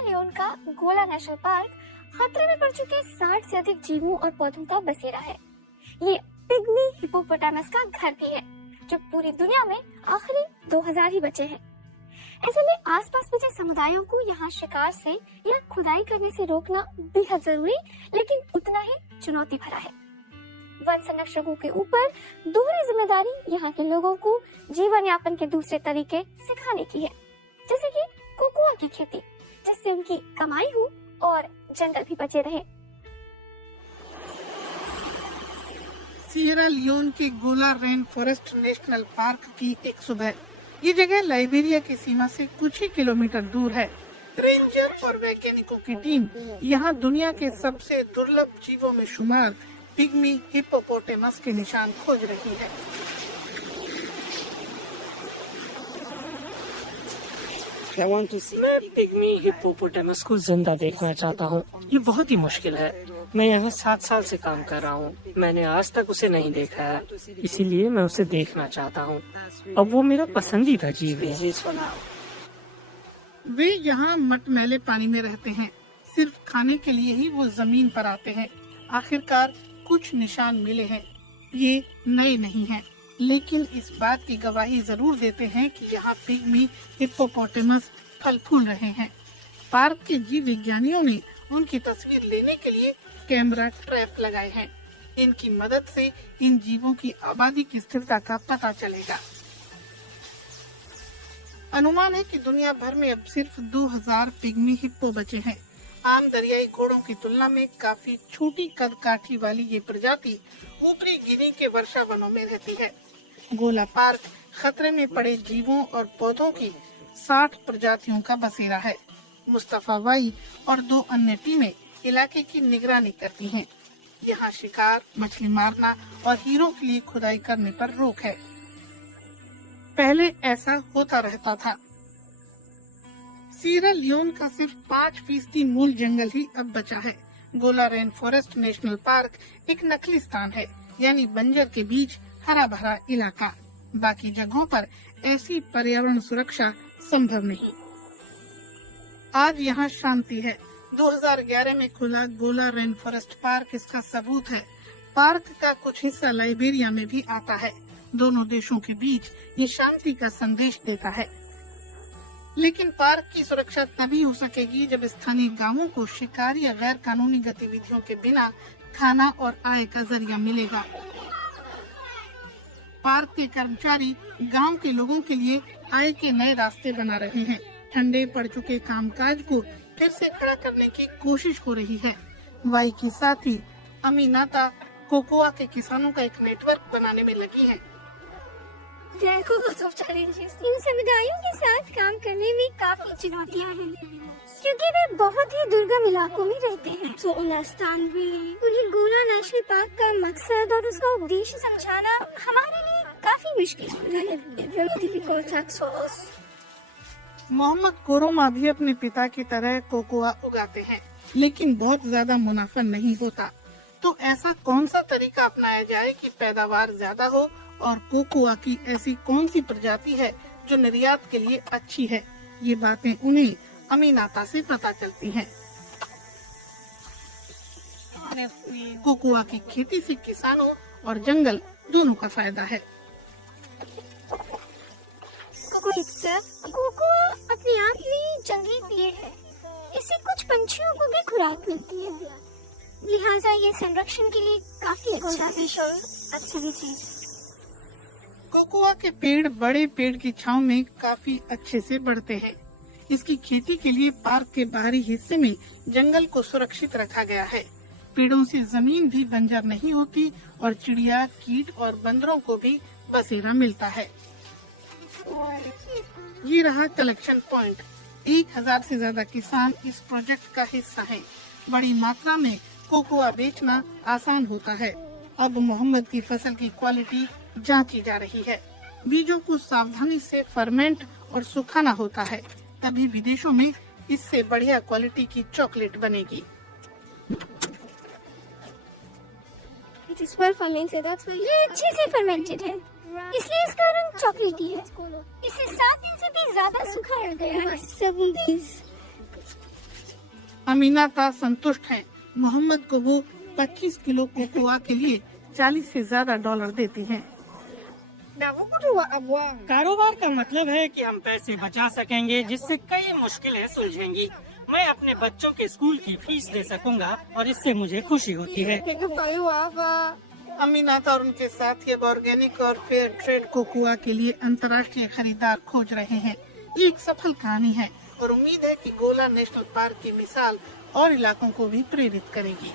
Sierra Leone का गोला national park खतरे में पड़ चुके 60 से अधिक जीवों और पौधों का बसेरा है। ये पिग्मी हिप्पोपोटामस का घर भी है, जो पूरी दुनिया में आखिरी 2000 ही बचे हैं। ऐसे में आसपास बचे समुदायों को यहाँ शिकार से या खुदाई करने से रोकना बेहद जरूरी, लेकिन उतना ही चुनौती भरा है। वन संरक्षकों के ऊपर दोहरी जिम्मेदारी यहाँ के लोगों को जीवन यापन के दूसरे तरीके सिखाने की है, जैसे कि कोकोआ की खेती, जिससे उनकी कमाई हो और जंगल भी बचे रहे। सियरा लियोन के गोला रेन फॉरेस्ट नेशनल पार्क की एक सुबह। ये जगह लाइबेरिया की सीमा से कुछ ही किलोमीटर दूर है। रेंजर और वैज्ञानिकों की टीम यहाँ दुनिया के सबसे दुर्लभ जीवों में शुमार पिग्मी हिप्पोपोटामस के निशान खोज रही है। मैं पिग्मी हिप्पोपोटामस को जिंदा देखना चाहता हूँ। ये बहुत ही मुश्किल है। मैं यहाँ 7 साल से काम कर रहा हूँ। मैंने आज तक उसे नहीं देखा है, इसीलिए मैं उसे देखना चाहता हूँ। अब वो मेरा पसंदीदा जीव है। वे यहाँ मटमैले पानी में रहते हैं। सिर्फ खाने के लिए ही वो जमीन पर आते हैं। आखिरकार कुछ निशान मिले हैं। ये नए नहीं हैं, लेकिन इस बात की गवाही जरूर देते हैं कि यहाँ पिग्मी हिप्पोपोटामस फल फूल रहे हैं। पार्क के जीव विज्ञानियों ने उनकी तस्वीर लेने के लिए कैमरा ट्रैप लगाए हैं। इनकी मदद से इन जीवों की आबादी की स्थिरता का पता चलेगा। अनुमान है कि दुनिया भर में अब सिर्फ 2000 पिग्मी हिप्पो बचे हैं। आम दरियाई घोड़ों की तुलना में काफी छोटी कद काठी वाली ये प्रजाति ऊपरी गिनी के वर्षा वनों में रहती है। गोला पार्क खतरे में पड़े जीवों और पौधों की 60 प्रजातियों का बसेरा है। मुस्तफा वाई और 2 अन्य टीमें इलाके की निगरानी करती हैं। यहाँ शिकार, मछली मारना और हीरों के लिए खुदाई करने पर रोक है। पहले ऐसा होता रहता था। सियरा लियोन का सिर्फ 5% मूल जंगल ही अब बचा है। गोला रेन फॉरेस्ट नेशनल पार्क एक नकली स्थान है, यानी बंजर के बीच हरा भरा इलाका। बाकी जगहों पर ऐसी पर्यावरण सुरक्षा संभव नहीं। आज यहाँ शांति है। 2011 में खुला गोला रेन फॉरेस्ट पार्क इसका सबूत है। पार्क का कुछ हिस्सा लाइबेरिया में भी आता है। दोनों देशों के बीच ये शांति का संदेश देता है। लेकिन पार्क की सुरक्षा तभी हो सकेगी जब स्थानीय गांवों को शिकार या गैर कानूनी गतिविधियों के बिना खाना और आय का जरिया मिलेगा। पार्क के कर्मचारी गांव के लोगों के लिए आय के नए रास्ते बना रहे हैं। ठंडे पड़ चुके कामकाज को फिर से खड़ा करने की कोशिश हो रही है। वाई की साथी अमीनाता कोकोआ के किसानों का एक नेटवर्क बनाने में लगी है। इन समुदायों के साथ काम करने में काफी चुनौतियाँ हैं, क्योंकि वे बहुत ही दुर्गम इलाकों में रहते हैं। तो उन्हें गोला नेशनल पार्क का मकसद और उसका उद्देश्य समझाना हमारे लिए काफी मुश्किल है। मोहम्मद कोरोमा भी अपने पिता की तरह कोकोआ उगाते हैं, लेकिन बहुत ज्यादा मुनाफा नहीं होता। तो ऐसा कौन सा तरीका अपनाया जाए कि पैदावार ज्यादा हो, और कोकोआ की ऐसी कौन सी प्रजाति है जो निर्यात के लिए अच्छी है? ये बातें उन्हें अमीनाता से पता चलती हैं। कोकोआ की खेती से किसानों और जंगल दोनों का फायदा है। कोकोआ अपने आप में जंगली पेड़ है। इससे कुछ पंछियों को भी खुराक मिलती है, लिहाजा ये संरक्षण के लिए काफी अच्छी चीज। कोकोआ के पेड़ बड़े पेड़ की छांव में काफी अच्छे से बढ़ते हैं। इसकी खेती के लिए पार्क के बाहरी हिस्से में जंगल को सुरक्षित रखा गया है। पेड़ों से जमीन भी बंजर नहीं होती और चिड़िया, कीट और बंदरों को भी बसेरा मिलता है। ये रहा कलेक्शन पॉइंट। 1000 से ज्यादा किसान इस प्रोजेक्ट का हिस्सा हैं। बड़ी मात्रा में कोकोआ बेचना आसान होता है। अब मोहम्मद की फसल की क्वालिटी जांची जा रही है। बीजों को सावधानी से फर्मेंट और सुखाना होता है, तभी विदेशों में इससे बढ़िया क्वालिटी की चॉकलेट बनेगी। ये अच्छे से फर्मेंटेड है, इसलिए इसका रंग चॉकलेटी है। इसे 7 दिन से भी ज्यादा सुखाया गया है। अमीनाता संतुष्ट है। मोहम्मद को वो 25 किलो कोकोआ के लिए 40 से ज्यादा डॉलर देती है। कारोबार का मतलब है कि हम पैसे बचा सकेंगे, जिससे कई मुश्किलें सुलझेंगी। मैं अपने बच्चों के स्कूल की फीस दे सकूंगा और इससे मुझे खुशी होती है। अमीनाता और उनके साथी अब ऑर्गेनिक और फेयर ट्रेड कोकोआ के लिए अंतर्राष्ट्रीय खरीदार खोज रहे हैं। ये एक सफल कहानी है और उम्मीद है कि गोला नेशनल पार्क की मिसाल और इलाकों को भी प्रेरित करेगी।